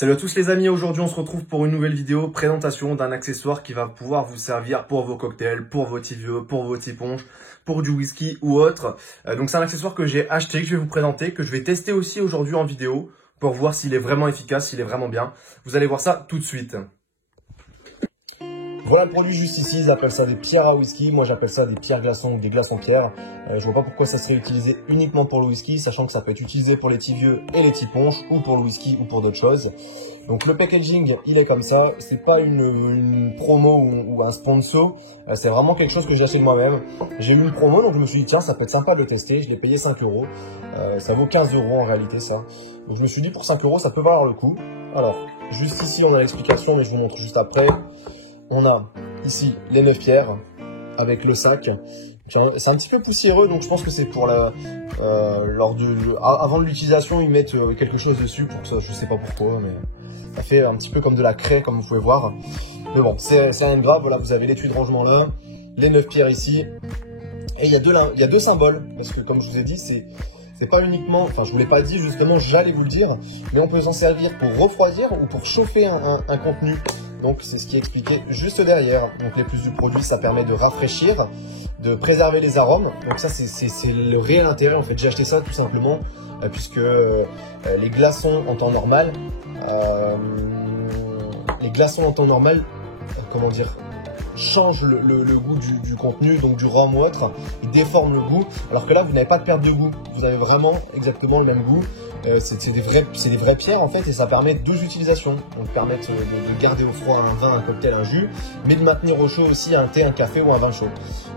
Salut à tous les amis, aujourd'hui on se retrouve pour une nouvelle vidéo présentation d'un accessoire qui va pouvoir vous servir pour vos cocktails, pour vos petits vieux, pour vos petits punch, pour du whisky ou autre. Donc c'est un accessoire que j'ai acheté, que je vais vous présenter, que je vais tester aussi aujourd'hui en vidéo pour voir s'il est vraiment efficace, s'il est vraiment bien. Vous allez voir ça tout de suite. Voilà le produit juste ici, ils appellent ça des pierres à whisky, moi j'appelle ça des pierres glaçons ou des glaçons pierres. Je vois pas pourquoi ça serait utilisé uniquement pour le whisky, sachant que ça peut être utilisé pour les petits vieux et les petits punch, ou pour le whisky ou pour d'autres choses. Donc le packaging, il est comme ça, c'est pas une promo ou un sponsor, c'est vraiment quelque chose que j'ai acheté de moi-même. J'ai eu une promo, donc je me suis dit tiens, ça peut être sympa de le tester, je l'ai payé 5 €, ça vaut 15 € en réalité ça. Donc je me suis dit pour 5 € ça peut valoir le coup. Alors, juste ici on a l'explication, mais je vous montre juste après. On a ici les 9 pierres avec le sac. C'est un petit peu poussiéreux, donc je pense que c'est pour avant de l'utilisation, ils mettent quelque chose dessus pour que ça, je sais pas pourquoi, mais ça fait un petit peu comme de la craie, comme vous pouvez voir. Mais bon, c'est rien de grave. Voilà, vous avez l'étui de rangement là, les 9 pierres ici, et il y a deux symboles, parce que comme je vous ai dit, c'est pas uniquement, enfin je vous l'ai pas dit justement, j'allais vous le dire, mais on peut s'en servir pour refroidir ou pour chauffer un contenu. Donc c'est ce qui est expliqué juste derrière. Donc les plus du produit, ça permet de rafraîchir, de préserver les arômes. Donc ça c'est le réel intérêt. En fait, j'ai acheté ça tout simplement puisque les glaçons en temps normal, comment dire, change le goût du contenu, donc du rhum ou autre, il déforme le goût, alors que là vous n'avez pas de perte de goût, vous avez vraiment exactement le même goût. C'est des vraies pierres en fait, et ça permet deux utilisations, donc permettre de garder au froid un vin, un cocktail, un jus, mais de maintenir au chaud aussi un thé, un café ou un vin chaud.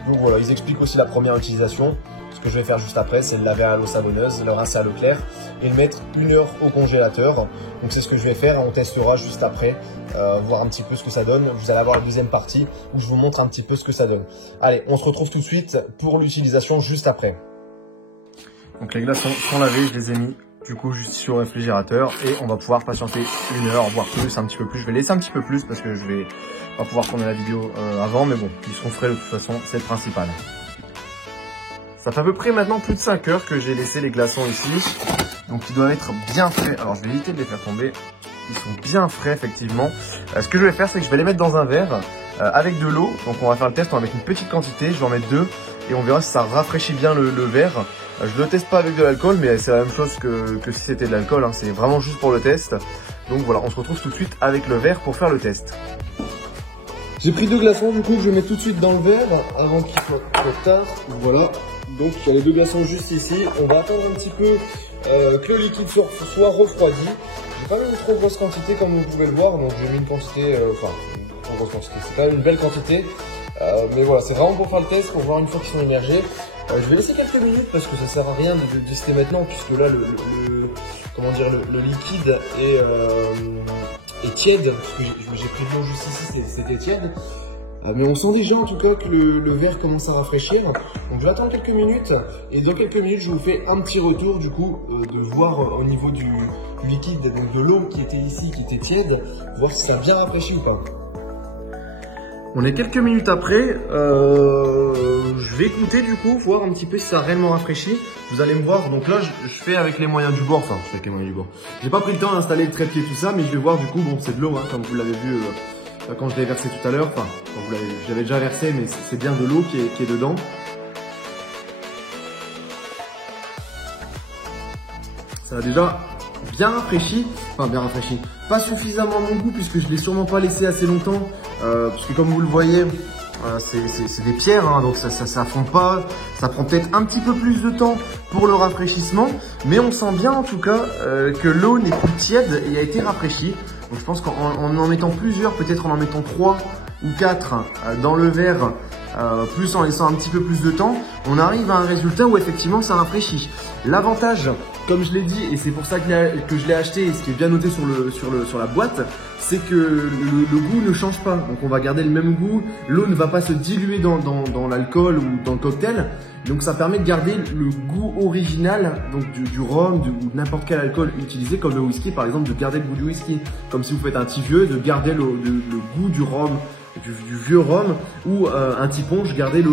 Donc voilà, ils expliquent aussi la première utilisation. Ce que je vais faire juste après, c'est le laver à l'eau savonneuse, le rincer à l'eau claire et le mettre 1 heure au congélateur. Donc c'est ce que je vais faire, on testera juste après, voir un petit peu ce que ça donne. Vous allez avoir la deuxième partie où je vous montre un petit peu ce que ça donne. Allez, on se retrouve tout de suite pour l'utilisation juste après. Donc les glaçons sont lavés, je les ai mis du coup juste sur le réfrigérateur et on va pouvoir patienter 1 heure, voire plus, un petit peu plus. Je vais laisser un petit peu plus parce que je vais pas pouvoir tourner la vidéo avant, mais bon, ils seront frais de toute façon, c'est le principal. Ça fait à peu près maintenant plus de 5 heures que j'ai laissé les glaçons ici. Donc ils doivent être bien frais. Alors je vais éviter de les faire tomber. Ils sont bien frais effectivement. Ce que je vais faire, c'est que je vais les mettre dans un verre avec de l'eau. Donc on va faire le test, on va mettre une petite quantité. Je vais en mettre 2 et on verra si ça rafraîchit bien le verre. Je ne le teste pas avec de l'alcool, mais c'est la même chose que si c'était de l'alcool. Hein. C'est vraiment juste pour le test. Donc voilà, on se retrouve tout de suite avec le verre pour faire le test. J'ai pris 2 glaçons du coup que je vais mettre tout de suite dans le verre avant qu'il soit trop tard. Voilà. Donc il y a les 2 glaçons juste ici. On va attendre un petit peu que le liquide soit refroidi. J'ai pas mis une trop grosse quantité comme vous pouvez le voir, donc j'ai mis une quantité, une trop grosse quantité, c'est quand même une belle quantité. Mais voilà, c'est vraiment pour faire le test, pour voir une fois qu'ils sont immergés. Je vais laisser quelques minutes parce que ça sert à rien de tester maintenant, puisque là le liquide est tiède. Parce que j'ai pris de l'eau juste ici, c'était tiède. Mais on sent déjà en tout cas que le verre commence à rafraîchir. Donc je vais attendre quelques minutes et dans quelques minutes je vous fais un petit retour du coup de voir au niveau du liquide, donc de l'eau qui était ici, qui était tiède, voir si ça a bien rafraîchi ou pas. On est quelques minutes après, je vais écouter du coup, voir un petit peu si ça a réellement rafraîchi. Vous allez me voir, donc là je fais avec les moyens du bord, enfin je fais avec les moyens du bord. J'ai pas pris le temps d'installer le trépied tout ça, mais je vais voir du coup, bon c'est de l'eau hein, comme vous l'avez vu quand je l'ai versé tout à l'heure, enfin quand vous l'avez vu, j'avais déjà versé mais c'est bien de l'eau qui est dedans. Ça a déjà bien rafraîchi, enfin bien rafraîchi, pas suffisamment mon goût puisque je l'ai sûrement pas laissé assez longtemps, parce que comme vous le voyez, c'est des pierres, hein, donc ça fond pas, ça prend peut-être un petit peu plus de temps pour le rafraîchissement, mais on sent bien en tout cas que l'eau n'est plus tiède et a été rafraîchie. Donc je pense qu'en en mettant plusieurs, peut-être en en mettant 3 ou 4 dans le verre, plus en laissant un petit peu plus de temps, on arrive à un résultat où effectivement ça rafraîchit. L'avantage, comme je l'ai dit, et c'est pour ça que je l'ai acheté, et ce qui est bien noté sur la boîte, c'est que le goût ne change pas. Donc on va garder le même goût, l'eau ne va pas se diluer dans l'alcool ou dans le cocktail. Donc ça permet de garder le goût original donc du rhum ou de n'importe quel alcool utilisé, comme le whisky par exemple, de garder le goût du whisky. Comme si vous faites un petit vieux, de garder le goût du rhum, du vieux rhum, ou un petit punch, garder le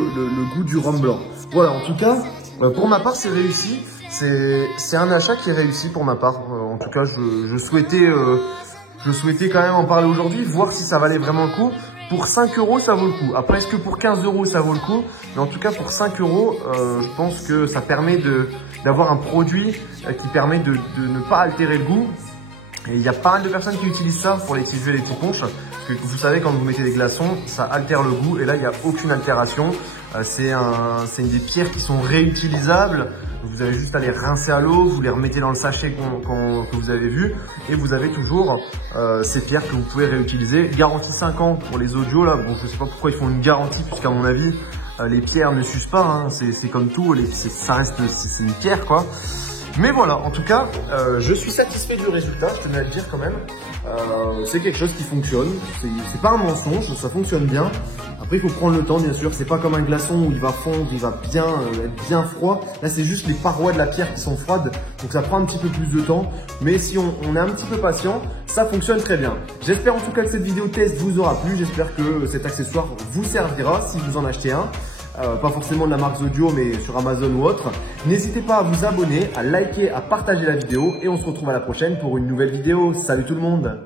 goût du rhum blanc. Voilà, en tout cas, pour ma part c'est réussi. C'est un achat qui est réussi pour ma part. En tout cas, je souhaitais je souhaitais quand même en parler aujourd'hui, voir si ça valait vraiment le coup. Pour 5 €, ça vaut le coup. Après, est-ce que pour 15 € ça vaut le coup? Mais en tout cas, pour 5 €, je pense que ça permet d'avoir un produit qui permet de ne pas altérer le goût. Et il y a pas mal de personnes qui utilisent ça pour les petites huiles et les petits punch. Parce que vous savez, quand vous mettez des glaçons, ça altère le goût. Et là, il n'y a aucune altération. C'est une des pierres qui sont réutilisables. Vous avez juste à les rincer à l'eau, vous les remettez dans le sachet que vous avez vu. Et vous avez toujours ces pierres que vous pouvez réutiliser. Garantie 5 ans pour les audios. Là. Bon, je ne sais pas pourquoi ils font une garantie, puisqu'à mon avis, les pierres ne s'usent pas. Hein. C'est comme tout, ça reste, c'est une pierre, quoi. Mais voilà, en tout cas, je suis satisfait du résultat, je tenais à le dire quand même. C'est quelque chose qui fonctionne, c'est pas un mensonge, ça fonctionne bien. Après, il faut prendre le temps, bien sûr. C'est pas comme un glaçon où il va fondre, il va bien être bien froid. Là, c'est juste les parois de la pierre qui sont froides, donc ça prend un petit peu plus de temps. Mais si on est un petit peu patient, ça fonctionne très bien. J'espère en tout cas que cette vidéo test vous aura plu. J'espère que cet accessoire vous servira si vous en achetez un. Pas forcément de la marque Zodio, mais sur Amazon ou autre. N'hésitez pas à vous abonner, à liker, à partager la vidéo et on se retrouve à la prochaine pour une nouvelle vidéo. Salut tout le monde!